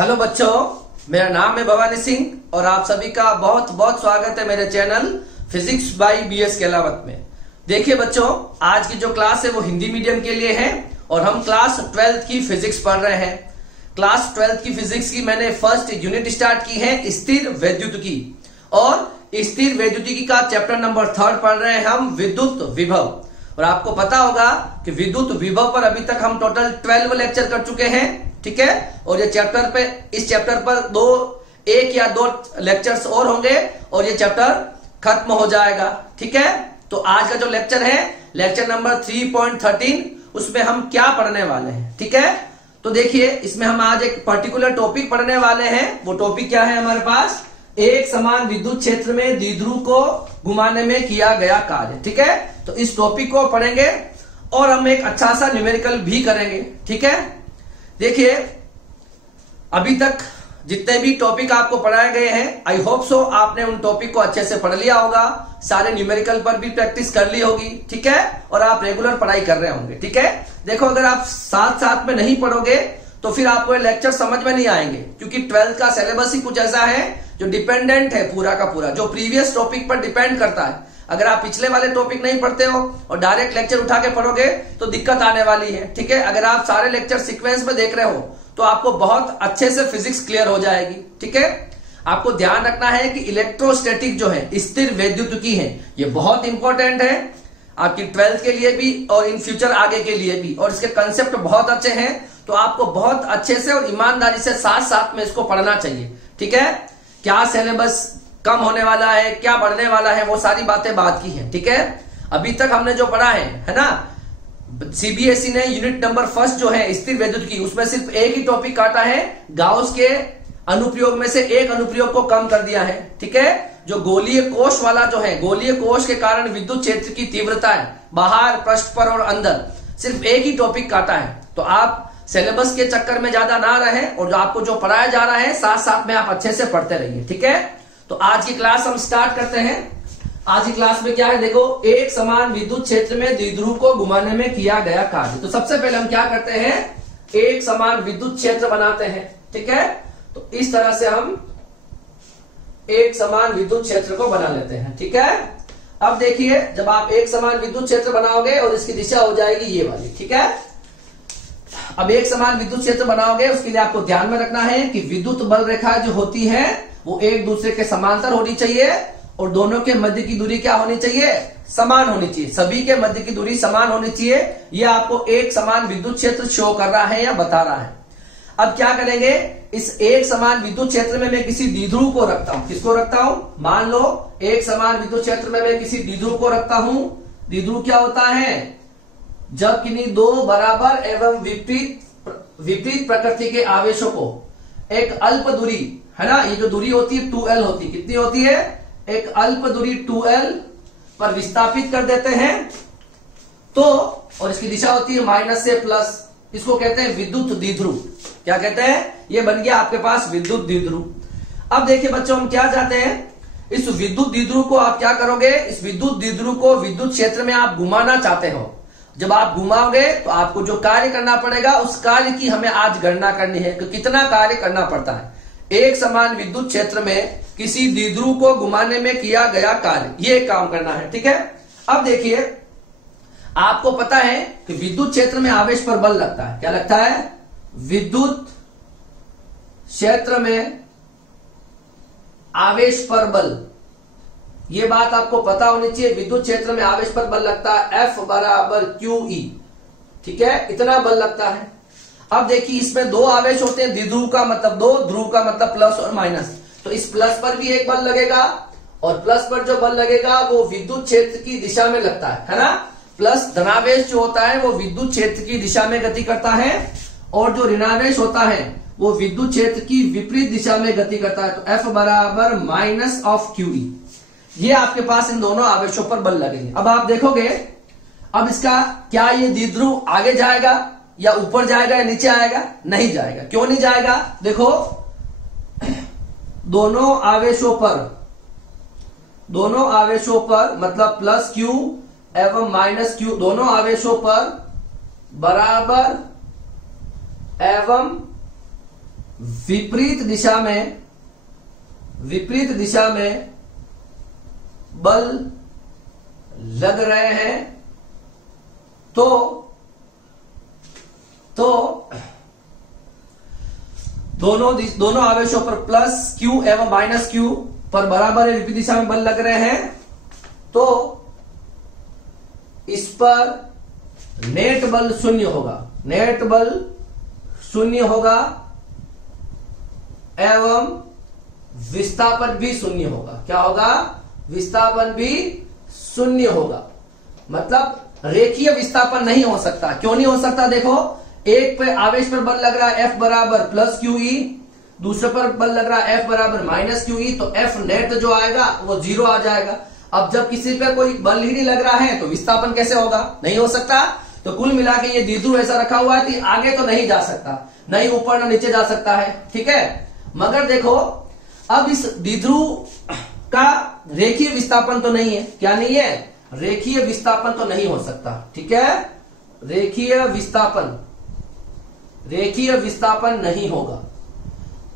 Hello बच्चों, मेरा नाम है भवानी सिंह और आप सभी का बहुत बहुत स्वागत है मेरे channel physics by B S Kelawat में। देखिए बच्चों, आज की जो क्लास है वो हिंदी मीडियम के लिए है और हम क्लास 12th की फिजिक्स पढ़ रहे हैं। क्लास 12th की फिजिक्स की मैंने फर्स्ट यूनिट स्टार्ट की है स्थिर वैद्युतिकी, और स्थिर वैद्युतिकी का चैप्टर नंबर 3 पढ़ रहे हैं हम विद्युत विभव। और आपको पता होगा कि विद्युत विभव पर अभी तक हम टोटल 12 लेक्चर कर चुके हैं, ठीक है। और ये इस चैप्टर पर एक या दो लेक्चर्स और होंगे और ये चैप्टर खत्म हो जाएगा, ठीक है। तो आज का जो लेक्चर है लेक्चर नंबर 3.13, उसमें हम क्या पढ़ने वाले हैं, ठीक है। तो देखिए, इसमें हम आज एक पर्टिकुलर टॉपिक पढ़ने वाले हैं। वो टॉपिक क्या है हमारे पास? एक समान विद्युत क्षेत्र में द्विध्रुव को घुमाने में किया गया कार्य, ठीक है। तो इस टॉपिक को पढ़ेंगे और हम एक अच्छा सा न्यूमेरिकल भी करेंगे, ठीक है। देखिए, अभी तक जितने भी टॉपिक आपको पढ़ाए गए हैं, आई होप सो आपने उन टॉपिक को अच्छे से पढ़ लिया होगा, सारे न्यूमेरिकल पर भी प्रैक्टिस कर ली होगी, ठीक है। और आप रेगुलर पढ़ाई कर रहे होंगे, ठीक है। देखो, अगर आप साथ साथ में नहीं पढ़ोगे तो फिर आपको ये लेक्चर समझ में नहीं आएंगे, क्योंकि 12th का सिलेबस ही कुछ ऐसा है जो डिपेंडेंट है पूरा का पूरा, जो प्रीवियस टॉपिक पर डिपेंड करता है। अगर आप पिछले वाले टॉपिक नहीं पढ़ते हो और डायरेक्ट लेक्चर उठा के पढ़ोगे तो दिक्कत आने वाली है, ठीक है। अगर आप सारे लेक्चर सीक्वेंस में देख रहे हो तो आपको बहुत अच्छे से फिजिक्स क्लियर हो जाएगी, ठीक है। आपको ध्यान रखना है कि इलेक्ट्रोस्टैटिक जो है, स्थिर वैद्युतिकी है, ये बहुत इंपॉर्टेंट है आपकी 12th के लिए भी और इन फ्यूचर आगे के लिए भी। और इसके कंसेप्ट बहुत अच्छे हैं, तो आपको बहुत अच्छे से और ईमानदारी से साथ साथ में इसको पढ़ना चाहिए, ठीक है। क्या सिलेबस कम होने वाला है, क्या बढ़ने वाला है, वो सारी बातें बात की है, ठीक है। अभी तक हमने जो पढ़ा है ना, सीबीएसई ने यूनिट नंबर 1 जो है स्थिर वैद्युतिकी, उसमें सिर्फ एक ही टॉपिक काटा है, गाउस के अनुप्रयोग में से एक अनुप्रयोग को कम कर दिया है, ठीक है। जो गोलीय कोश वाला जो है, गोलीय कोश के कारण विद्युत क्षेत्र की तीव्रता है बाहर, पृष्ठ पर और अंदर, सिर्फ एक ही टॉपिक काटा है। तो आप सिलेबस के चक्कर में ज्यादा ना रहे और जो आपको जो पढ़ाया जा रहा है साथ साथ में आप अच्छे से पढ़ते रहिए, ठीक है। तो आज की क्लास हम स्टार्ट करते हैं। आज की क्लास में क्या है, देखो, एक समान विद्युत क्षेत्र में द्विध्रुव को घुमाने में किया गया कार्य। तो सबसे पहले हम क्या करते हैं, एक समान विद्युत क्षेत्र बनाते हैं, ठीक है। तो इस तरह से हम एक समान विद्युत क्षेत्र को बना लेते हैं, ठीक है। अब देखिए, जब आप एक समान विद्युत क्षेत्र बनाओगे और इसकी दिशा हो जाएगी ये वाली, ठीक है। अब एक समान विद्युत क्षेत्र बनाओगे, उसके लिए आपको ध्यान में रखना है कि विद्युत बल रेखा जो होती है वो एक दूसरे के समांतर होनी चाहिए और दोनों के मध्य की दूरी क्या होनी चाहिए, समान होनी चाहिए। सभी के मध्य की दूरी समान होनी चाहिए। ये आपको एक समान विद्युत क्षेत्र शो कर रहा है या बता रहा है। अब क्या करेंगे, इस एक समान विद्युत क्षेत्र में मैं किसी द्विध्रुव को रखता हूं। किसको रखता हूं? मान लो एक समान विद्युत क्षेत्र में मैं किसी द्विध्रुव को रखता हूं। द्विध्रुव क्या होता है? जब किन्हीं दो बराबर एवं विपरीत प्रकृति के आवेशों को एक अल्प दूरी, है ना, ये जो दूरी होती है 2L होती है, कितनी होती है? एक अल्प दूरी 2L पर विस्थापित कर देते हैं, तो और इसकी दिशा होती है माइनस से प्लस। इसको कहते हैं विद्युत द्विध्रुव। क्या कहते हैं? ये बन गया आपके पास विद्युत द्विध्रुव। अब देखिए बच्चों, हम क्या चाहते हैं, इस विद्युत द्विध्रुव को आप क्या करोगे, इस विद्युत द्विध्रुव को विद्युत क्षेत्र में आप घुमाना चाहते हो। जब आप घुमाओगे तो आपको जो कार्य करना पड़ेगा उस कार्य की हमें आज गणना करनी है कि कितना कार्य करना पड़ता है। एक समान विद्युत क्षेत्र में किसी द्विध्रुव को घुमाने में किया गया कार्य, ये काम करना है, ठीक है। अब देखिए, आपको पता है कि विद्युत क्षेत्र में आवेश पर बल लगता है। क्या लगता है? विद्युत क्षेत्र में आवेश पर बल, ये बात आपको पता होनी चाहिए। विद्युत क्षेत्र में आवेश पर बल लगता है F बराबर QE, ठीक है, इतना बल लगता है। अब देखिए, इसमें दो आवेश होते हैं, द्विध्रुव का मतलब दो, ध्रुव का मतलब प्लस और माइनस। तो इस प्लस पर भी एक बल लगेगा और प्लस पर जो बल लगेगा वो विद्युत क्षेत्र की दिशा में लगता है ना। प्लस धनावेश जो होता है वो विद्युत क्षेत्र की दिशा में गति करता है और जो ऋणावेश होता है वो विद्युत क्षेत्र की विपरीत दिशा में गति करता है। तो F बराबर माइनस ऑफ QE, ये आपके पास इन दोनों आवेशों पर बल लगेंगे। अब आप देखोगे, अब इसका क्या ये द्विध्रुव आगे जाएगा या ऊपर जाएगा या नीचे आएगा? नहीं जाएगा। क्यों नहीं जाएगा? देखो, दोनों आवेशों पर मतलब प्लस Q एवं माइनस Q, दोनों आवेशों पर बराबर एवं विपरीत दिशा में बल लग रहे हैं तो दोनों आवेशों पर प्लस Q एवं माइनस Q पर बराबर विपरीत दिशा में बल लग रहे हैं तो इस पर नेट बल शून्य होगा एवं विस्थापन भी शून्य होगा। क्या होगा? विस्थापन भी शून्य होगा। मतलब रेखीय विस्थापन नहीं हो सकता। क्यों नहीं हो सकता? देखो, एक पे आवेश पर बल लग रहा है F बराबर प्लस QE, दूसरे पर बल लग रहा है F बराबर माइनस QE, तो F नेट जो आएगा वो 0 आ जाएगा। अब जब किसी पे कोई बल ही नहीं लग रहा है तो विस्थापन कैसे होगा? नहीं हो सकता। तो कुल मिला के ये द्विध्रुव ऐसा रखा हुआ है कि आगे तो नहीं जा सकता, नहीं ऊपर न नीचे जा सकता है। ठीक है, मगर देखो अब इस द्विध्रुव का रेखीय विस्थापन तो नहीं है। क्या नहीं है? रेखीय विस्थापन तो नहीं हो सकता। ठीक है, रेखीय विस्थापन नहीं होगा।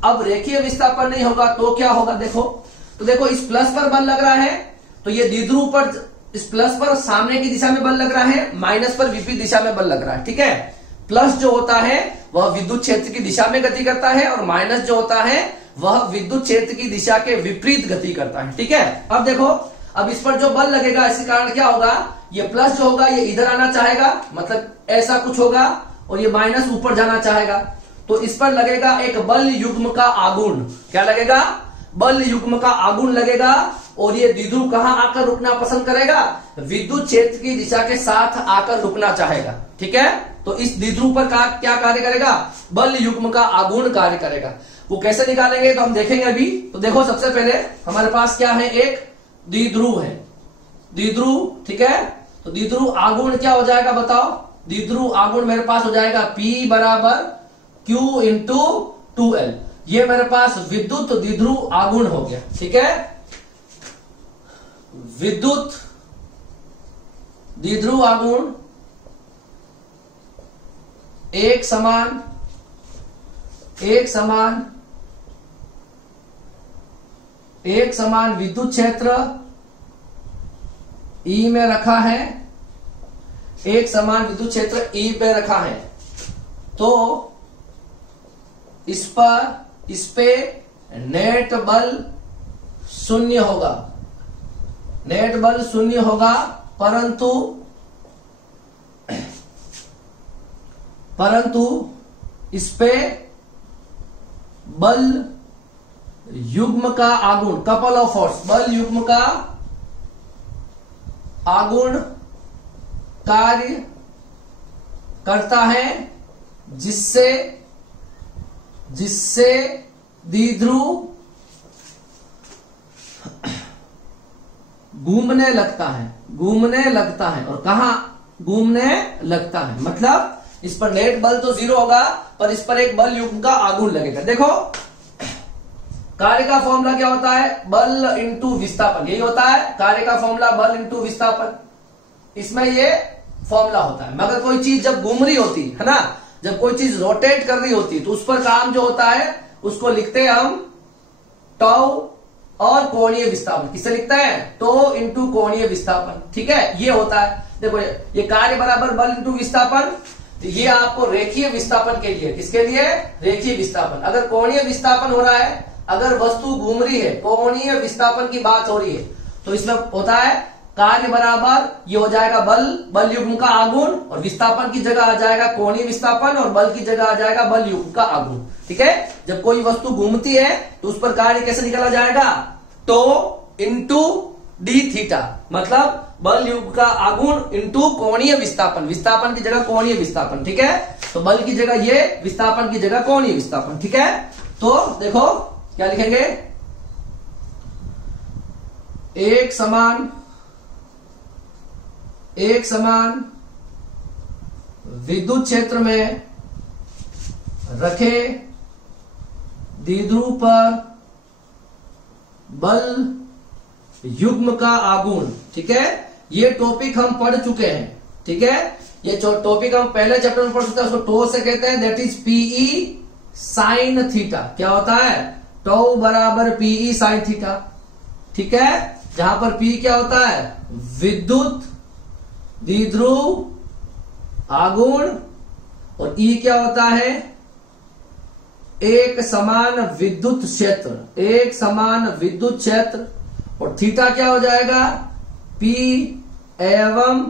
अब रेखीय विस्थापन नहीं होगा तो क्या होगा? देखो इस प्लस पर बल लग रहा है तो ये द्विध्रुव पर, इस प्लस पर सामने की दिशा में बल लग रहा है, माइनस पर विपरीत दिशा में बल लग रहा है। ठीक है, प्लस जो होता है वह विद्युत क्षेत्र की दिशा में गति करता है और माइनस जो होता है वह विद्युत क्षेत्र की दिशा के विपरीत गति करता है। ठीक है, अब देखो, अब इस पर जो बल लगेगा इसके कारण क्या होगा? ये प्लस जो होगा ये इधर आना चाहेगा, मतलब ऐसा कुछ होगा, और ये माइनस ऊपर जाना चाहेगा। तो इस पर लगेगा एक बल युग्म का आघूर्ण। क्या लगेगा? बल युग्म का आघूर्ण लगेगा। और ये द्विध्रुव कहां आकर रुकना पसंद करेगा? विद्युत क्षेत्र की दिशा के साथ आकर रुकना चाहेगा। ठीक है, तो इस द्विध्रुव पर क्या कार्य करेगा? बल युग्म का आघूर्ण कार्य करेगा। वो कैसे निकालेंगे तो हम देखेंगे अभी। तो देखो, सबसे पहले हमारे पास क्या है? एक द्विध्रुव है, द्विध्रुव। ठीक है, तो द्विध्रुव आघूर्ण क्या हो जाएगा बताओ? द्विध्रुव आघूर्ण मेरे पास हो जाएगा P बराबर Q इंटू 2L। ये मेरे पास विद्युत द्विध्रुव आघूर्ण हो गया। ठीक है, विद्युत द्विध्रुव आघूर्ण एक समान विद्युत क्षेत्र E में रखा है, एक समान विद्युत क्षेत्र E पे रखा है, तो इस पे नेट बल शून्य होगा। नेट बल शून्य होगा, परंतु इस पे बल युग्म का आघूर्ण, कपल ऑफ फोर्स, बल युग्म का आघूर्ण कार्य करता है, जिससे द्विध्रुव घूमने लगता है। और कहां घूमने लगता है? मतलब इस पर नेट बल तो 0 होगा, पर इस पर एक बल युग्म का आघूर्ण लगेगा। देखो, कार्य का फॉर्मूला क्या होता है? बल इंटू विस्थापन। यही होता है कार्य का फॉर्मूला, बल इंटू विस्थापन। इसमें ये फॉर्मूला होता है। मगर कोई चीज जब घूम रही होती है ना, जब कोई चीज रोटेट कर रही होती है तो उस पर काम जो होता है उसको लिखते हैं हम टाउ और कोणीय विस्थापन। किससे लिखते हैं? टो इंटू कोणीय विस्थापन। ठीक है, ये होता है। देखो, ये कार्य बराबर बल इंटू विस्थापन, तो ये आपको रेखीय विस्थापन के लिए, किसके लिए? रेखीय विस्थापन। अगर कोणीय विस्थापन हो रहा है, अगर वस्तु घूम रही है, कोणीय विस्थापन की बात हो रही है, तो इसमें होता है कार्य बराबर, ये हो जाएगा बल युग्म का आघूर्ण, और विस्थापन की जगह आ जाएगा कोणीय विस्थापन, और बल की जगह आ जाएगा बल युग्म का आघूर्ण। ठीक है, जब कोई वस्तु घूमती है तो उस पर कार्य कैसे निकाला जाएगा? टो इंटू डी थीटा, मतलब बल युग्म का आघूर्ण इंटू कोणीय विस्थापन। विस्थापन की जगह कोणीय विस्थापन। ठीक है, तो बल की जगह ये, विस्थापन की जगह कोणीय विस्थापन। ठीक है, तो देखो क्या लिखेंगे? एक समान विद्युत क्षेत्र में रखे द्विध्रुव पर बल युग्म का आघूर्ण। ठीक है, ये टॉपिक हम पढ़ चुके हैं। ठीक है, ये टॉपिक हम पहले चैप्टर में पढ़ चुके हैं, उसको टो से कहते हैं, that is P E sine theta. क्या होता है? टाउ बराबर पीई साइन थीटा। ठीक है, जहां पर पी क्या होता है? विद्युत द्विध्रुव आघूर्ण, और ई क्या होता है? एक समान विद्युत क्षेत्र, एक समान विद्युत क्षेत्र। और थीटा क्या हो जाएगा? पी एवं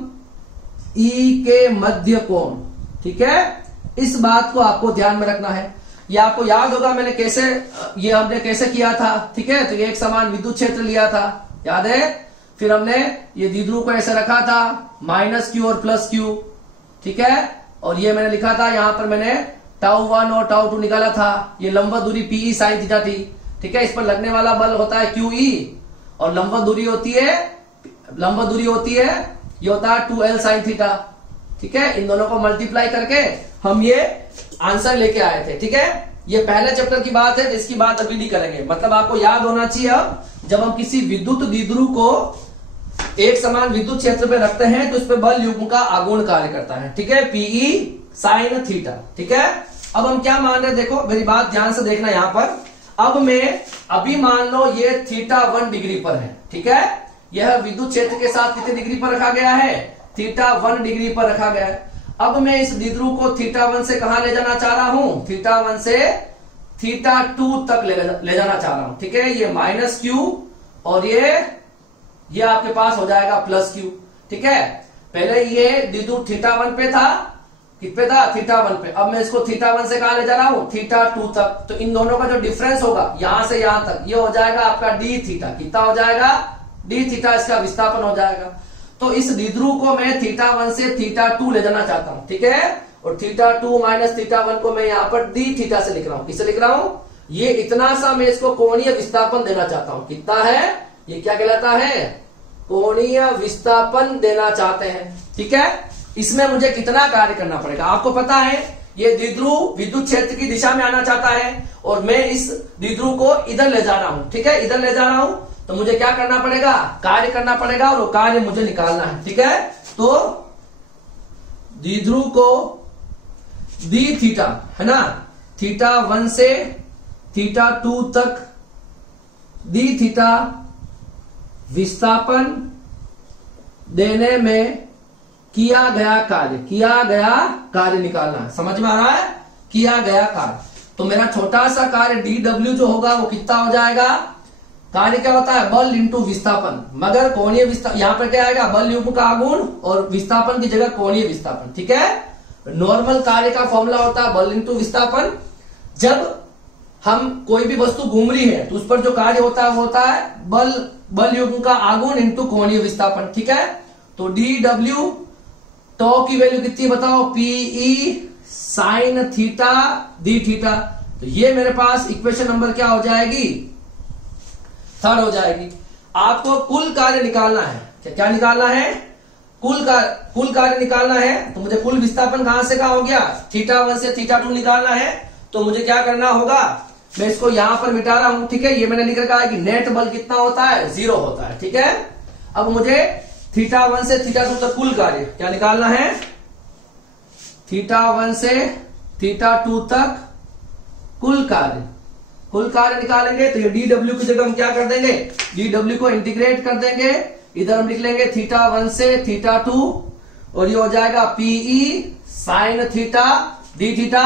ई के मध्य कोण। ठीक है, इस बात को आपको ध्यान में रखना है। ये आपको याद होगा मैंने कैसे, ये हमने कैसे किया था। ठीक है, तो एक समान विद्युत क्षेत्र लिया था, याद है? फिर हमने ये द्विध्रुव को ऐसे रखा था, -q और +q। ठीक है, और ये मैंने लिखा था, यहां पर मैंने τ1 और τ2 निकाला था। ये लंबवत दूरी पीई साइन थीटा थी। ठीक है, इस पर लगने वाला बल होता है QE, और लंबवत दूरी होती है ये होता है 2L साइन थीटा। ठीक है, इन दोनों को मल्टीप्लाई करके हम ये आंसर लेके आए थे। ठीक है, ये पहले चैप्टर की बात है, तो इसकी बात अभी नहीं करेंगे। मतलब आपको याद होना चाहिए, अब जब हम किसी विद्युत द्विध्रुव को एक समान विद्युत क्षेत्र पे रखते हैं तो इस पे बल युग्म का आघूर्ण कार्य करता है। ठीक है, पीई साइन थीटा। ठीक है, अब हम क्या मान रहे हैं? देखो मेरी बात ध्यान से देखना यहां पर। अब मैं अभी मान लो ये θ1 डिग्री पर है। ठीक है, यह विद्युत क्षेत्र के साथ कितने डिग्री पर रखा गया है? θ1 डिग्री पर रखा गया है। अब मैं इस द्विध्रुव को θ1 से कहां ले जाना चाह रहा हूं? θ1 से θ2 तक ले जाना चाह रहा हूं। ठीक है, ये -q और ये आपके पास हो जाएगा +q। ठीक है, पहले ये द्विध्रुव θ1 पे था, कित पे था? θ1 पे। अब मैं इसको θ1 से कहां ले जा रहा हूं? θ2 तक। तो इन दोनों का जो डिफरेंस होगा यहां से यहां तक, ये हो जाएगा आपका d थीटा। कितना हो जाएगा? d थीटा, इसका विस्थापन हो जाएगा। तो इस द्विध्रुव को मैं θ1 से θ2 ले जाना चाहता हूं। ठीक है, और θ2 माइनस θ1 को मैं यहां पर d थीटा से लिख रहा हूं। किससे लिख रहा हूं? ये इतना सा मैं इसको कोणीय विस्थापन देना चाहता हूं। कितना है? ये क्या कहलाता है? कोणीय विस्थापन देना चाहते हैं। ठीक है, इसमें मुझे कितना कार्य करना पड़ेगा? आपको पता है, ये द्विध्रुव विद्युत क्षेत्र की दिशा में आना चाहता है और मैं इस द्विध्रुव को इधर ले जा रहा हूं। ठीक है, इधर ले जा रहा हूं, तो मुझे क्या करना पड़ेगा? कार्य करना पड़ेगा, और वो कार्य मुझे निकालना है। ठीक है, तो द्विध्रुव को d थीटा है ना, θ1 से θ2 तक d थीटा विस्थापन देने में किया गया कार्य निकालना है। समझ में आ रहा है? किया गया कार्य। तो मेरा छोटा सा कार्य dw जो होगा वो कितना हो जाएगा? कार्य क्या होता है? बल इंटू विस्थापन, मगर कोणीय विस्थापन यहां पर क्या आएगा? बल युग्म का आघूर्ण, और विस्थापन की जगह कोणीय विस्थापन। ठीक है, नॉर्मल कार्य का फॉर्मूला होता है बल इंटू विस्थापन। जब हम कोई भी वस्तु घूम रही है तो उस पर जो कार्य होता है वो होता है बल युग्म का आघूर्ण इंटू कोणीय विस्थापन। ठीक है, तो dw टॉ की वैल्यू कितनी बताओ? P E sine theta D theta. तो ये मेरे पास इक्वेशन नंबर क्या हो जाएगी? 3rd हो जाएगी। आपको कुल कार्य निकालना है। क्या निकालना है? कुल कार्य निकालना है। तो मुझे कुल विस्थापन कहां से कहां हो गया? θ1 से θ2 निकालना है। तो मुझे क्या करना होगा? मैं इसको यहां पर मिटा रहा हूं। ठीक है, ये मैंने लिख रखा है कि नेट बल कितना होता है? 0 होता है। ठीक है, अब मुझे θ1 से θ2 तक कुल कार्य क्या निकालना है? θ1 से θ2 तक कुल कार्य निकालेंगे। तो ये dw की जगह हम क्या कर देंगे? dw को इंटीग्रेट कर देंगे। इधर हम लिख लेंगे θ1 से θ2, और ये हो जाएगा P E sine theta D theta.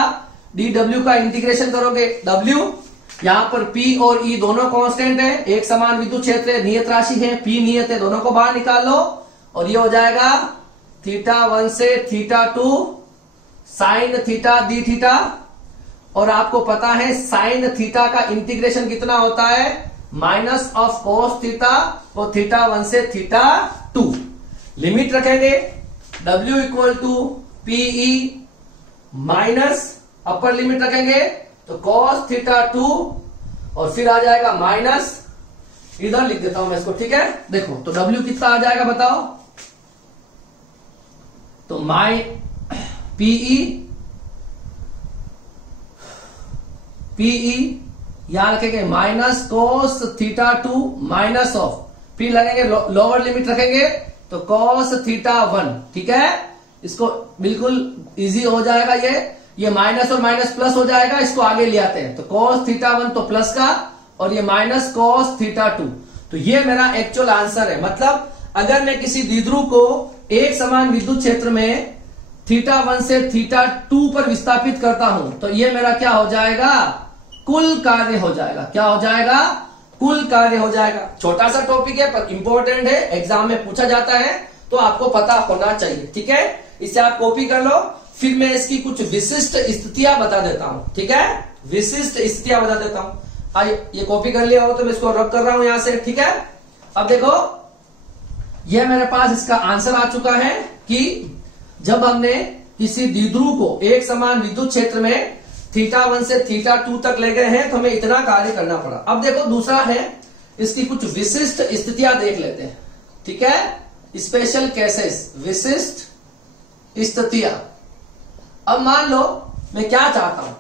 dw का इंटीग्रेशन करोगे, w यहां पर p और e दोनों कांस्टेंट है, एक समान विद्युत क्षेत्र है, नियत राशि है, p नियत है, दोनों को बाहर निकाल लो, और ये हो जाएगा θ1 से θ2 साइन थीटा डी थीटा। और आपको पता है साइन थीटा का इंटीग्रेशन कितना होता है? माइनस ऑफ कोस थीटा और θ1 से θ2। लिमिट रखेंगे w equal to P E minus upper limit रखेंगे तो cos θ2, और फिर आ जाएगा माइनस, इधर लिख देता हूं मैं इसको। ठीक है, देखो तो w कितना आ जाएगा बताओ? तो पीई यहां रखेंगे माइनस cos θ2 माइनस ऑफ, फिर लगेंगे लोअर लिमिट रखेंगे तो cos θ1। ठीक है, इसको बिल्कुल इजी हो जाएगा। ये माइनस और माइनस प्लस हो जाएगा, इसको आगे ले आते हैं तो cos θ1 तो प्लस का और ये माइनस cos θ2। तो ये मेरा एक्चुअल आंसर है। मतलब अगर मैं किसी द्विध्रुव को एक समान विद्युत क्षेत्र में θ1 से θ2 पर विस्थापित करता हूं तो ये मेरा क्या हो जाएगा, कुल कार्य हो जाएगा। क्या हो जाएगा, कुल कार्य हो जाएगा। छोटा सा टॉपिक है पर इंपॉर्टेंट है, एग्जाम में पूछा जाता है तो आपको पता होना चाहिए। ठीक है, इसे आप कॉपी कर लो। फिर मैं इसकी कुछ विशिष्ट स्थितियां बता देता हूं। ठीक है, विशिष्ट स्थितियां बता देता हूं। ये कॉपी कर लिया हो तो मैं इसको रब कर रहा हूं यहां से। ठीक है, अब देखो ये मेरे पास इसका आंसर आ चुका है कि जब हमने किसी द्विध्रुव को एक समान विद्युत क्षेत्र में θ1 से θ2 तक ले गए हैं तो हमें इतना कार्य करना पड़ा। अब देखो दूसरा है, इसकी कुछ विशिष्ट स्थितियां देख लेते हैं। ठीक है, स्पेशल केसेस, विशिष्ट स्थितियां। अब मान लो मैं क्या चाहता हूं,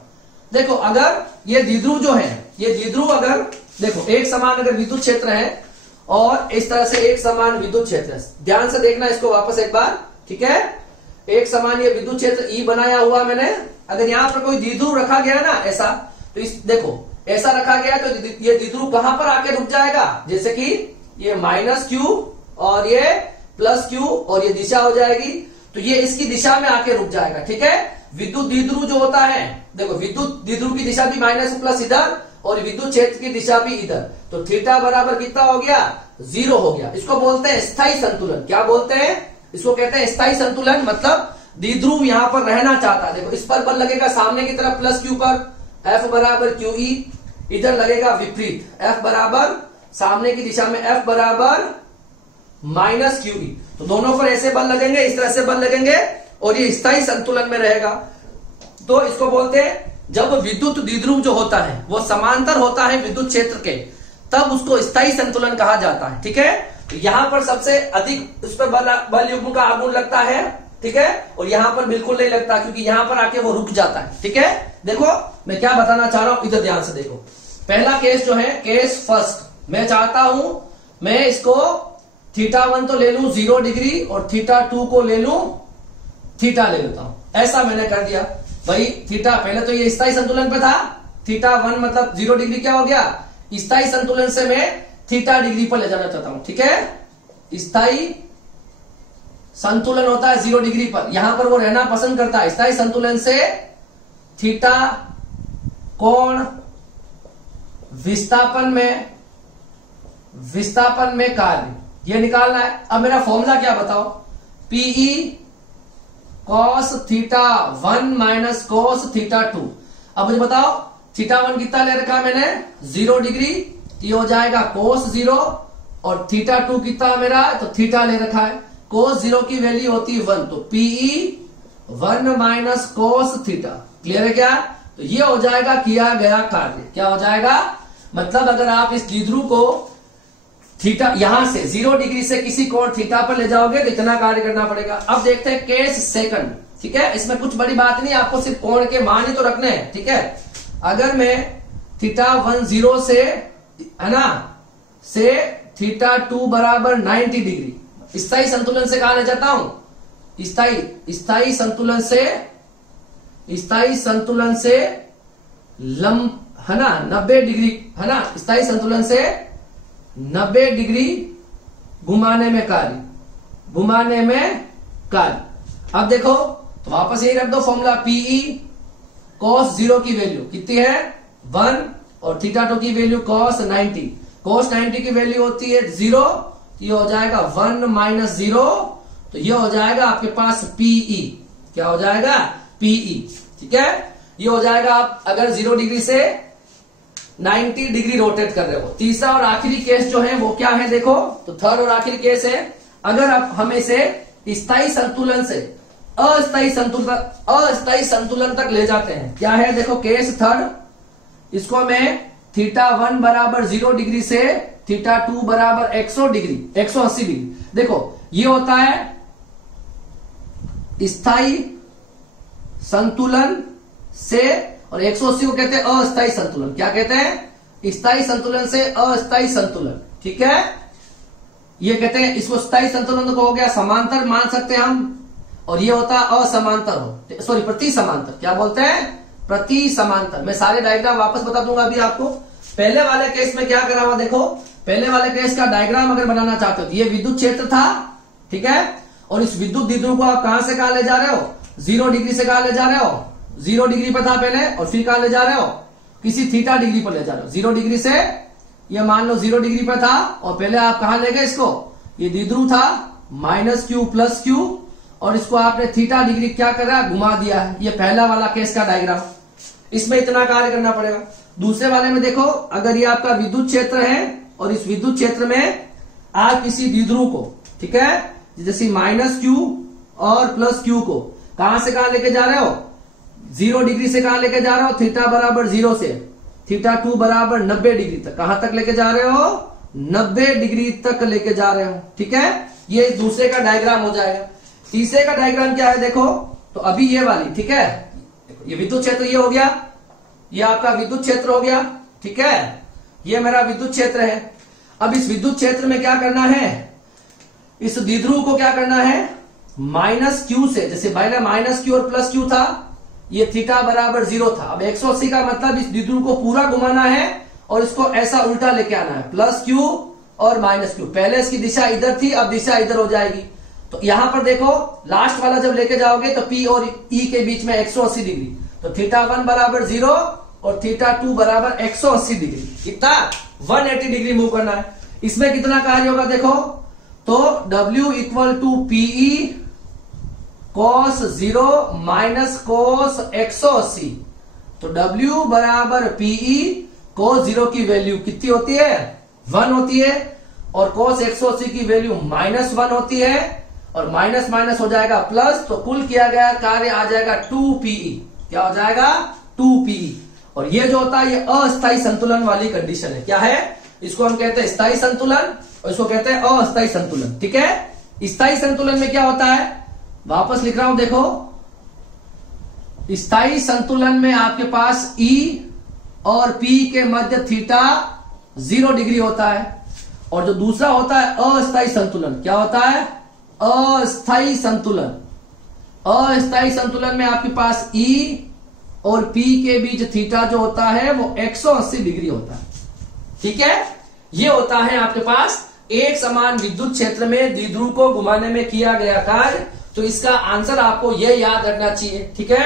देखो अगर ये द्विध्रुव जो है, ये द्विध्रुव अगर देखो एक समान अगर विद्युत क्षेत्र है और इस तरह से एक समान विद्युत क्षेत्र है, ध्यान से देखना इसको वापस एक बार। ठीक है, एक समान ये विद्युत क्षेत्र ई बनाया हुआ मैंने। अगर यहां पर कोई द्विध्रुव रखा गया ना ऐसा, तो इस देखो ऐसा रखा गया तो ये द्विध्रुव कहां पर आके रुक जाएगा, जैसे कि ये माइनस क्यू और ये प्लस क्यू और ये दिशा हो जाएगी तो ये इसकी दिशा में आके रुक जाएगा। ठीक है, विद्युत द्विध्रुव जो होता है, देखो विद्युत द्विध्रुव की दिशा भी माइनस प्लस इधर और विद्युत क्षेत्र की दिशा भी इधर, तो थीटा बराबर कितना हो गया, 0 हो गया। इसको बोलते हैं स्थायी संतुलन। क्या बोलते हैं, इसको कहते हैं स्थायी संतुलन। मतलब द्विध्रुव यहां पर रहना चाहता है। देखो इस पर बल लगेगा सामने की तरफ प्लस क्यू पर, F बराबर QE, इधर लगेगा विपरीत, F बराबर सामने की दिशा में F बराबर माइनस QE। तो दोनों पर ऐसे बल लगेंगे, इस तरह से बल लगेंगे और ये स्थायी संतुलन में रहेगा। तो इसको बोलते हैं जब विद्युत द्विध्रुव जो होता है वो समांतर होता है विद्युत क्षेत्र के, तब उसको स्थायी संतुलन कहा जाता है। ठीक है, तो यहां पर सबसे अधिक उस पर बल युग्म का आघूर्ण लगता है। ठीक है, और यहां पर बिल्कुल नहीं लगता क्योंकि यहां पर आके वो रुक जाता है। ठीक है, देखो मैं क्या बताना चाह रहा हूं, इधर ध्यान से देखो। पहला केस जो है, केस फर्स्ट, मैं चाहता हूं मैं इसको θ1 तो ले लूं 0 डिग्री और θ2 को ले लूं थीटा ले लेता हूं। ऐसा मैंने कर दिया भाई। थीटा पहले तो ये स्थायी संतुलन पे था, θ1 मतलब 0 डिग्री क्या हो गया, स्थायी संतुलन से मैं थीटा डिग्री पर ले जाना चाहता हूं। ठीक है, स्थायी संतुलन होता है 0 डिग्री पर, यहां पर वो रहना पसंद करता है। स्थायी संतुलन से थीटा कोण विस्थापन में कार्य, ये निकालना है। अब मेरा फॉर्मूला क्या बताओ, PE cos θ1 माइनस cos θ2। अब मुझे बताओ θ1 कितना ले रखा मैंने, 0 डिग्री, ये हो जाएगा cos 0 और θ2 कितना मेरा, तो थीटा ले रखा है। cos 0 की वैल्यू होती है 1, तो PE 1 माइनस cos θ। क्लियर है क्या, तो ये हो जाएगा किया गया कार्य। क्या हो जाएगा, मतलब अगर आप इस द्विध्रुव को थीटा यहां से 0 डिग्री से किसी कोण थीटा पर ले जाओगे तो इतना कार्य करना पड़ेगा। अब देखते हैं केस सेकंड। ठीक है, इसमें कुछ बड़ी बात नहीं, आपको सिर्फ कोण के मान ही तो रखने हैं। ठीक है, अगर मैं θ1 0 से, है ना, से θ2 बराबर 90 डिग्री, स्थायी संतुलन से कहा ले जाता हूं, स्थायी संतुलन से है ना 90 डिग्री, है ना, स्थायी संतुलन से 90 डिग्री घुमाने में कार्य। अब देखो तो वापस यही रख दो फॉर्मूला, PE cos 0 की वैल्यू कितनी है 1 और θ2 की वैल्यू cos 90। cos 90 की वैल्यू होती है 0, ये हो जाएगा 1 माइनस 0, तो ये हो जाएगा आपके पास PE। क्या हो जाएगा, PE। ठीक है, ये हो जाएगा आप अगर 0 डिग्री से 90 डिग्री रोटेट कर रहे हो। तीसरा और आखिरी केस जो है वो क्या है, देखो तो थर्ड और आखिरी केस है, अगर आप हम इसे स्थायी संतुलन से अस्थायी संतुलन तक ले जाते हैं। क्या है, देखो केस थर्ड, इसको मैं θ1 बराबर 0 डिग्री से θ2 बराबर 180 डिग्री। देखो ये होता है स्थायी संतुलन से, और 180 को कहते हैं अस्थायी संतुलन। क्या कहते हैं, स्थायी संतुलन से अस्थायी संतुलन। ठीक है, ये कहते हैं, इसको स्थायी संतुलन को हो गया समांतर मान सकते हैं हम, और ये होता है असमांतर हो, सॉरी प्रति समांतर, क्या बोलते हैं, प्रति समांतर। मैं सारे डायग्राम वापस बता दूंगा अभी आपको। पहले वाले केस में क्या करा हुआ देखो, पहले वाले केस का डायग्राम अगर बनाना चाहते हो तो ये विद्युत क्षेत्र था, ठीक है, और इस विद्युत द्विध्रुव को आप कहां से कहां ले जा रहे हो, 0 डिग्री से कहां ले जा रहे हो, 0 डिग्री पर था पहले और फिर कहां ले जा रहे हो, किसी थीटा डिग्री पर ले जा रहे हो। 0 डिग्री से ये मान लो 0 डिग्री पर था और पहले आप कहां ले गए इसको, ये द्विध्रुव था -q + q और इसको आपने थीटा डिग्री क्या कर रहा है, घुमा दिया है। ये पहला वाला केस का डायग्राम, इसमें इतना कार्य करना पड़ेगा। दूसरे वाले में देखो, अगर ये आपका विद्युत क्षेत्र है और इस विद्युत क्षेत्र में आप किसी द्विध्रुव को, ठीक है, जैसे -q और +q को कहां से कहां लेके जा रहे हो, 0 डिग्री से कहां लेके जा रहे हो, थीटा बराबर 0 से थीटा 2 बराबर 90 डिग्री तक, कहां तक लेके जा रहे हो, 90 डिग्री तक लेके जा रहे हो, ठीक है। ये दूसरे का डायग्राम हो जाएगा। तीसरे का डायग्राम क्या है देखो, तो अभी ये वाली, ठीक है, ये विद्युत क्षेत्र ये हो गया, ये आपका विद्युत क्षेत्र हो गया, ठीक है, ये मेरा विद्युत क्षेत्र है। अब इस विद्युत क्षेत्र में क्या करना है, इस द्विध्रुव को क्या करना है, -q से, जैसे पहले -q और +q था, ये थीटा बराबर 0 था। अब 180 का मतलब इस द्विध्रुव को पूरा घुमाना है और इसको ऐसा उल्टा लेके आना है, +q और -q। पहले इसकी दिशा इधर थी, अब दिशा इधर हो जाएगी। तो यहां पर देखो लास्ट वाला जब लेके जाओगे तो P और E के बीच में 180 डिग्री, तो थीटा 1 बराबर 0 और थीटा 2 बराबर 180 डिग्री, कितना 180 डिग्री मूव करना है। इसमें कितना कार्य होगा देखो, तो W = PE cos 0 - cos 180, तो W बराबर PE cos 0 की वैल्यू कितनी होती है, 1 होती है, और cos 180 की वैल्यू -1 होती है, और माइनस माइनस हो जाएगा प्लस, तो कुल किया गया कार्य आ जाएगा 2PE। क्या हो जाएगा, 2PE। और ये जो होता है ये अस्थायी संतुलन वाली कंडीशन है। क्या है, इसको हम कहते हैं स्थायी संतुलन और इसको कहते हैं अस्थायी संतुलन, ठीक है। स्थायी संतुलन में क्या होता है, वापस लिख रहा हूं देखो, स्थायी संतुलन में आपके पास E और P के मध्य थीटा 0 डिग्री होता है, और जो दूसरा होता है अस्थायी संतुलन, क्या होता है, अस्थायी संतुलन। अस्थायी संतुलन में आपके पास E और P के बीच थीटा जो होता है वो 180 डिग्री होता है, ठीक है। ये होता है आपके पास एक समान विद्युत क्षेत्र में द्विध्रुव को घुमाने में किया गया कार्य। तो इसका आंसर आपको ये याद रखना चाहिए, ठीक है,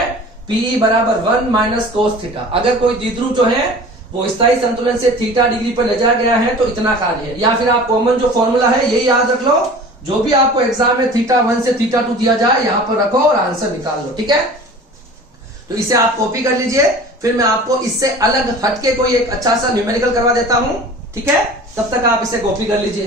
PE बराबर 1 - cos थीटा। अगर कोई द्विध्रुव जो है वो स्थायी संतुलन से थीटा डिग्री पर ले जाया गया है तो इतना कार्य है। या फिर आप कॉमन जो फॉर्मूला है यही याद रख लो, जो भी आपको एग्जाम में थीटा 1 से थीटा 2 दिया जाए यहां पर रखो और आंसर निकाल लो, ठीक है। तो इसे आप कॉपी कर लीजिए, फिर मैं आपको इससे अलग हटके कोई एक अच्छा सा न्यूमेरिकल करवा देता हूं, ठीक है, तब तक आप इसे कॉपी कर लीजिए।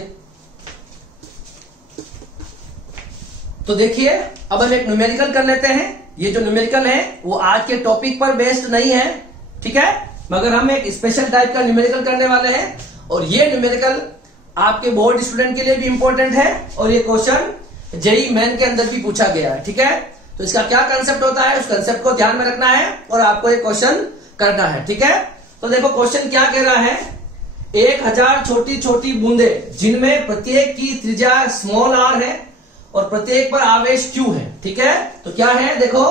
तो देखिए अब हम एक न्यूमेरिकल कर लेते हैं। ये जो न्यूमेरिकल है वो आज के टॉपिक पर बेस्ड नहीं है, ठीक है, मगर हम एक स्पेशल टाइप का न्यूमेरिकल करने वाले हैं, और ये न्यूमेरिकल आपके बोर्ड स्टूडेंट के लिए भी इंपॉर्टेंट है, और ये क्वेश्चन जेईई मेन के अंदर भी पूछा गया है, ठीक है। तो इसका क्या कंसेप्ट होता है, उस कंसेप्ट को ध्यान में रखना है और आपको एक क्वेश्चन करना है, ठीक है। तो देखो क्वेश्चन क्या कह रहा है, 1000 छोटी छोटी बूंदे जिनमें प्रत्येक की त्रिज्या स्मॉल r है और प्रत्येक पर आवेश q है, ठीक है। तो क्या है देखो,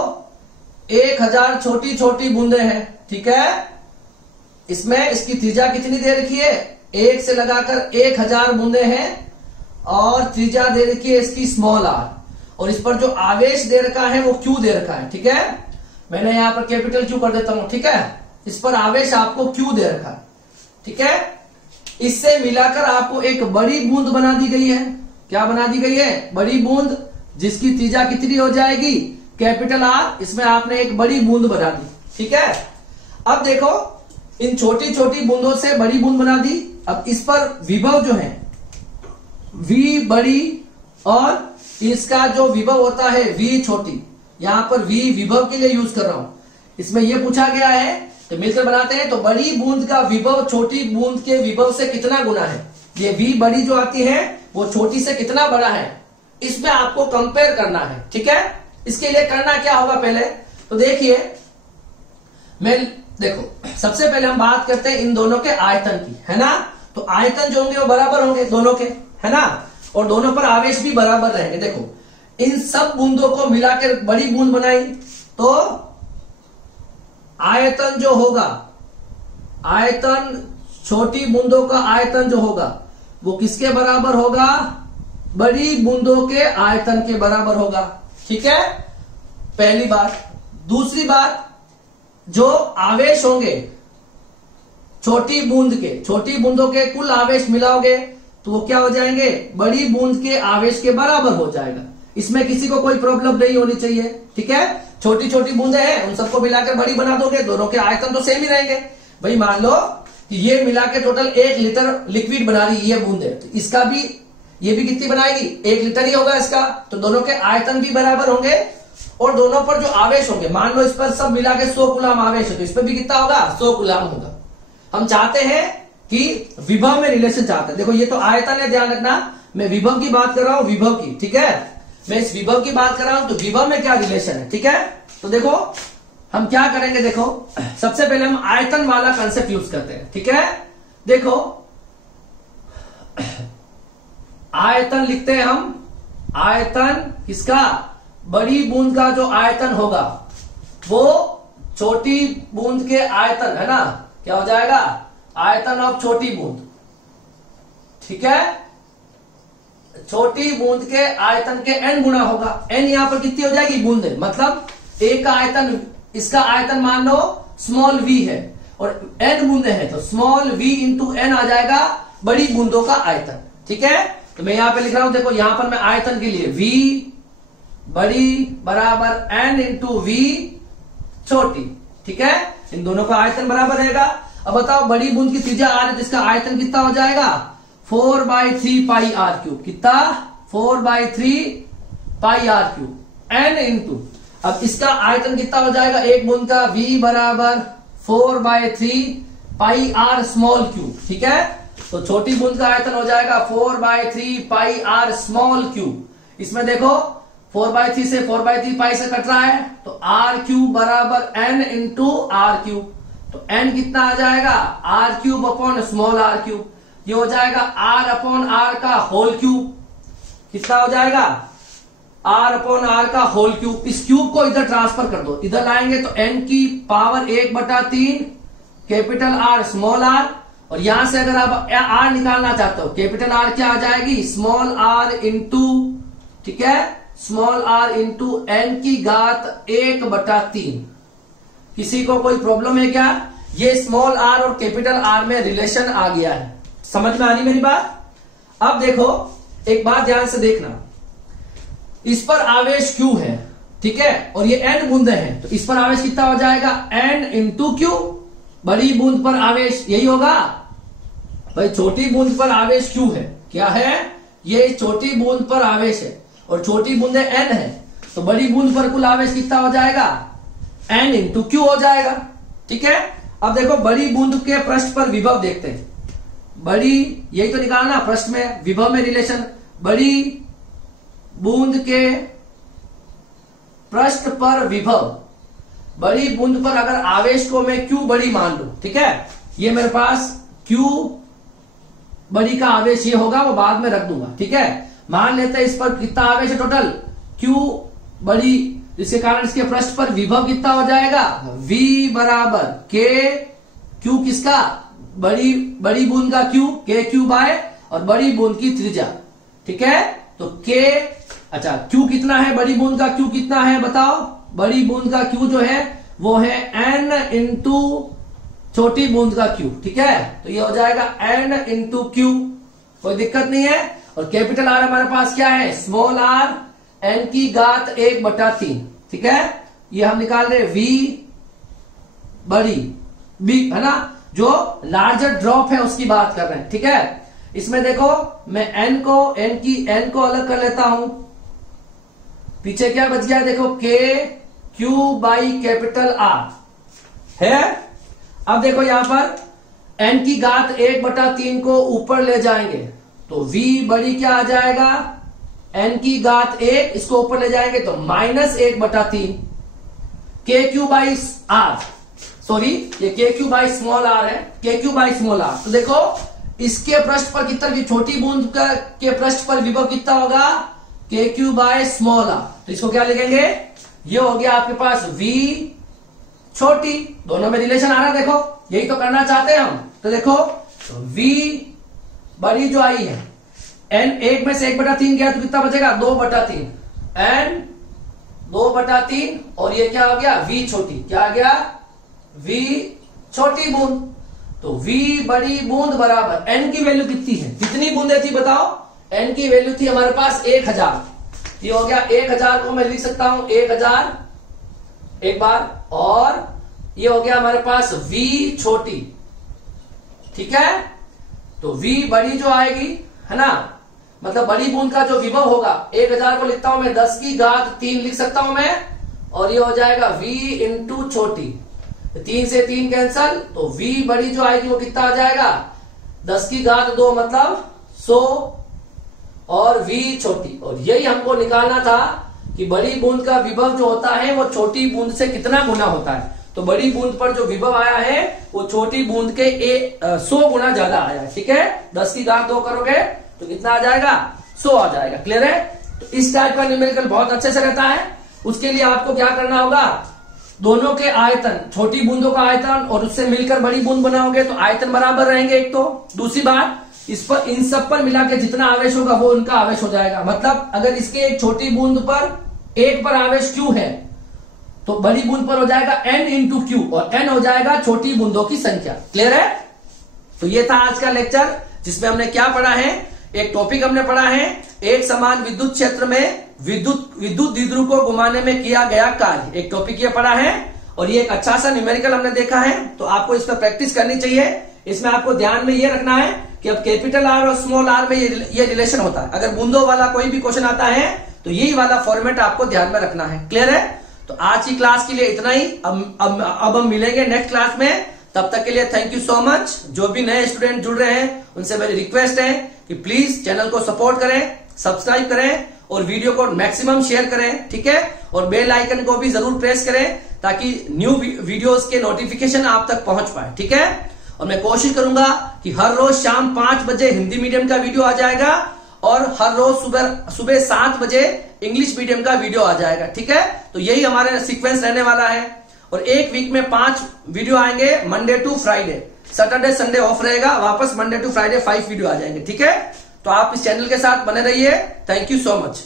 1000 छोटी छोटी बूंदे हैं, ठीक है, इसमें इसकी त्रिज्या कितनी दे रखी है, 1 से लगाकर 1000 बूंदे हैं, और त्रिज्या दे रखी है इसकी स्मॉल r, और इस पर जो आवेश दे रखा है वो q दे रखा है, ठीक है। मैंने यहां पर कैपिटल Q कर देता हूं, ठीक है, इस पर आवेश आपको q दे रखा है, ठीक है। इससे मिलाकर आपको एक बड़ी बूंद बना दी गई है। क्या बना दी गई है, बड़ी बूंद, जिसकी त्रिज्या कितनी हो जाएगी, कैपिटल R, इसमें आपने एक बड़ी बूंद बना दी, ठीक है। अब देखो इन छोटी छोटी बूंदों से बड़ी बूंद बना दी। अब इस पर विभव जो है V बड़ी और इसका जो विभव होता है V छोटी, यहां पर V विभव के लिए यूज कर रहा हूं। इसमें यह पूछा गया है, तो मिलकर बनाते हैं। तो बड़ी बूंद का विभव छोटी बूंद के विभव से कितना गुना है, ये V बड़ी जो आती है वो छोटी से कितना बड़ा है, इसमें आपको कंपेयर करना है, ठीक है। इसके लिए करना क्या होगा पहले, तो देखिए मैं देखो सबसे पहले हम बात करते हैं इन दोनों के आयतन की, है ना। तो आयतन जो होंगे वो बराबर होंगे दोनों के, है ना, और दोनों पर आवेश भी बराबर रहेंगे। देखो इन सब बूंदों को मिलाकर बड़ी बूंद बनाई तो आयतन जो होगा, आयतन छोटी बूंदों का आयतन जो होगा वो किसके बराबर होगा? बड़ी बूंदों के आयतन के बराबर होगा। ठीक है, पहली बात। दूसरी बात, जो आवेश होंगे छोटी बूंदों के कुल आवेश मिलाओगे तो वो क्या हो जाएंगे? बड़ी बूंद के आवेश के बराबर हो जाएगा। इसमें किसी को कोई प्रॉब्लम नहीं होनी चाहिए। ठीक है, छोटी छोटी बूंदें हैं, उन सबको मिलाकर बड़ी बना दोगे, दोनों के आयतन तो सेम ही रहेंगे। भाई मान लो कि ये मिला के टोटल 1 लीटर लिक्विड बना रही है ये बूंदे, तो इसका भी, ये भी कितनी बनाएगी? 1 लीटर ही होगा इसका। तो दोनों के आयतन भी बराबर होंगे और दोनों पर जो आवेश होंगे, मान लो इस पर सब मिला के 100 कूलाम आवेश है तो इस पर भी कितना होगा? 100 कूलाम होगा। हम चाहते हैं कि विभव में रिलेशन चाहते हैं। देखो ये तो आयतन है, ध्यान रखना, मैं विभव की बात कर रहा हूं, विभव की। ठीक है, मैं इस विभव की बात कर रहा हूं तो विभव में क्या रिलेशन है। ठीक है, तो देखो हम क्या करेंगे, देखो सबसे पहले हम आयतन वाला कंसेप्ट यूज करते हैं। ठीक है, देखो आयतन लिखते हैं हम, आयतन किसका? बड़ी बूंद का जो आयतन होगा वो छोटी बूंद के आयतन, है ना, क्या हो जाएगा? आयतन ऑफ छोटी बूंद। ठीक है, छोटी बूंद के आयतन के n गुना होगा। n यहां पर कितनी हो जाएगी? बूंदे, मतलब एक का आयतन, इसका आयतन मान लो स्मॉल v है और n बूंदे हैं तो स्मॉल v इंटू n आ जाएगा बड़ी बूंदों का आयतन। ठीक है, तो मैं यहां पे लिख रहा हूं, देखो यहां पर मैं आयतन के लिए v बड़ी बराबर n इंटू v छोटी। ठीक है, इन दोनों का आयतन बराबर रहेगा। अब बताओ बड़ी बूंद की त्रिज्या r है, जिसका आयतन कितना हो जाएगा? 4/3 पाई r क्यूब। कितना? 4/3 पाई r क्यूब n इंटू, अब इसका आयतन कितना हो जाएगा? एक बूंद का v बराबर 4/3 पाई r स्मॉल क्यूब। ठीक है, तो छोटी बूंद का आयतन हो जाएगा 4/3 पाई r स्मॉल क्यूब। इसमें देखो 4/3 से 4/3 पाई से कट रहा है तो r क्यूब बराबर n इंटू r क्यूब। तो n कितना आ जाएगा? r cube upon small r cube. ये हो जाएगा r अपॉन r का होल क्यूब। कितना हो जाएगा? r अपॉन r का होल क्यूब। इस क्यूब को इधर ट्रांसफर कर दो, इधर लाएंगे तो n की power 1/3 capital R small r, और यहां से अगर आप r निकालना चाहते हो, कैपिटल R क्या आ जाएगी? स्मॉल r इंटू, ठीक है, स्मॉल r इंटू n की घात 1/3। किसी को कोई प्रॉब्लम है क्या? ये स्मॉल r और कैपिटल R में रिलेशन आ गया है। समझ में आ रही मेरी बात? अब देखो एक बात ध्यान से देखना, इस पर आवेश Q है, ठीक है, और ये n बूंदे हैं तो इस पर आवेश कितना हो जाएगा? n into Q। बड़ी बूंद पर आवेश यही होगा भाई, छोटी बूंद पर आवेश Q है। क्या है? ये छोटी बूंद पर आवेश है और छोटी बूंदे n है, तो बड़ी बूंद पर कुल आवेश कितना हो जाएगा? n इंटू Q हो जाएगा। ठीक है, अब देखो बड़ी बूंद के पृष्ठ पर विभव देखते हैं। बड़ी, यही तो निकालना पृष्ठ में, विभव में रिलेशन। बड़ी बूंद के पृष्ठ पर विभव, बड़ी बूंद पर अगर आवेश को मैं Q बड़ी मान लू, ठीक है, ये मेरे पास Q बड़ी का आवेश ये होगा, वो बाद में रख दूंगा। ठीक है, मान लेते हैं इस पर कितना आवेश है टोटल? Q बड़ी, जिसके कारण इसके पृष्ठ पर विभव कितना हो जाएगा? V बराबर K, Q किसका? बड़ी बूंद का Q, KQ बाय, और बड़ी बूंद की त्रिज्या। ठीक है, तो K, अच्छा Q कितना है? बड़ी बूंद का Q कितना है बताओ? बड़ी बूंद का Q जो है वो है N इंटू छोटी बूंद का Q। ठीक है, तो ये हो जाएगा N इंटू Q, कोई दिक्कत नहीं है। और कैपिटल R हमारे पास क्या है? स्मॉल r, n की घात 1/3। ठीक है, ये हम निकाल रहे V बड़ी, B है ना, जो लार्जर ड्रॉप है उसकी बात कर रहे हैं। ठीक है, इसमें देखो मैं n को अलग कर लेता हूं, पीछे क्या बच गया? देखो K Q by capital R है। अब देखो यहां पर n की घात 1/3 को ऊपर ले जाएंगे तो V बड़ी क्या आ जाएगा? n की घात 1, इसको ऊपर ले जाएंगे तो -1/3 KQ बाई R, सॉरी ये KQ बाई स्मॉल r है, KQ बाई स्मॉल r। तो देखो इसके पृष्ठ पर कितना, की छोटी बूंद के पृष्ठ पर विभव कितना होगा? के क्यू बाय स्मॉल आर। तो इसको क्या लिखेंगे, ये हो गया आपके पास v छोटी, दोनों में रिलेशन आ रहा है, देखो यही तो करना चाहते हैं हम। तो देखो v बड़ी जो आई है n, एक में से 1/3 गया तो कितना बचेगा, 2/3, n 2/3, और ये क्या हो गया v छोटी, क्या आ गया v छोटी बूंद। तो v बड़ी बूंद बराबर n की वैल्यू कितनी है, कितनी बूंदें थी बताओ, n की वैल्यू थी हमारे पास 1000। ये हो गया 1000 को मैं लिख सकता हूं 1000 एक बार, और ये हो गया हमारे पास v छोटी, ठीक है। तो v बड़ी जो आएगी है ना, मतलब बड़ी बूंद का जो विभव होगा, 1000 को लिखता हूं मैं 10⁻³ लिख सकता हूं मैं, और ये हो जाएगा v इंटू छोटी, 3 से 3 कैंसल, तो v बड़ी जो आएगी वो कितना आ जाएगा 10⁻² मतलब 100, और v छोटी। और यही हमको निकालना था कि बड़ी बूंद का विभव जो होता है वो छोटी बूंद से कितना गुना होता है। तो बड़ी बूंद पर जो विभव आया है वो छोटी बूंद के 100 गुना ज्यादा आया है, ठीक है। 10⁻² करोगे तो कितना आ जाएगा, 100 आ जाएगा। क्लियर है। तो इस टाइप का न्यूमेरिकल बहुत अच्छे से रहता है। उसके लिए आपको क्या करना होगा, दोनों के आयतन, छोटी बूंदों का आयतन और उससे मिलकर बड़ी बूंद बनाओगे तो आयतन बराबर रहेंगे एक तो। दूसरी बात, इस पर इन सब पर मिला के जितना आवेश होगा वो उनका आवेश हो जाएगा। मतलब अगर इसके एक छोटी बूंद पर 1 पर आवेश Q है तो बड़ी बूंद पर हो जाएगा N इंटू Q, और N हो जाएगा छोटी बूंदों की संख्या। क्लियर है। तो ये था आज का लेक्चर, जिसमें हमने क्या पढ़ा है, एक टॉपिक हमने पढ़ा है, एक समान विद्युत क्षेत्र में विद्युत द्विध्रुव को घुमाने में किया गया कार्य, एक टॉपिक ये पढ़ा है। और ये एक अच्छा सा न्यूमेरिकल हमने देखा है, तो आपको इस पर प्रैक्टिस करनी चाहिए। इसमें आपको ध्यान में ये रखना है कि अब कैपिटल आर और स्मॉल आर में ये रिलेशन होता है। अगर बूंदों वाला कोई भी क्वेश्चन आता है तो यही वाला फॉर्मेट आपको ध्यान में रखना है। क्लियर है। तो आज की क्लास के लिए इतना ही। अब हम मिलेंगे नेक्स्ट क्लास में। तब तक के लिए थैंक यू सो मच। जो भी नए स्टूडेंट जुड़ रहे हैं उनसे मेरी रिक्वेस्ट है कि प्लीज चैनल को सपोर्ट करें, सब्सक्राइब करें और वीडियो को मैक्सिमम शेयर करें, ठीक है। और बेल आइकन को भी जरूर प्रेस करें ताकि न्यू वीडियोस के नोटिफिकेशन आप तक पहुंच पाए, ठीक है। और मैं कोशिश करूंगा कि हर रोज शाम 5 बजे हिंदी मीडियम का वीडियो आ जाएगा और हर रोज सुबह 7 बजे इंग्लिश मीडियम का वीडियो आ जाएगा, ठीक है। तो यही हमारे सीक्वेंस रहने वाला है। और एक वीक में 5 वीडियो आएंगे, Monday to Friday. Saturday Sunday off रहेगा, वापस मंडे टू फ्राइडे 5 वीडियो आ जाएंगे, ठीक है। तो आप इस चैनल के साथ बने रहिए। Thank you so much.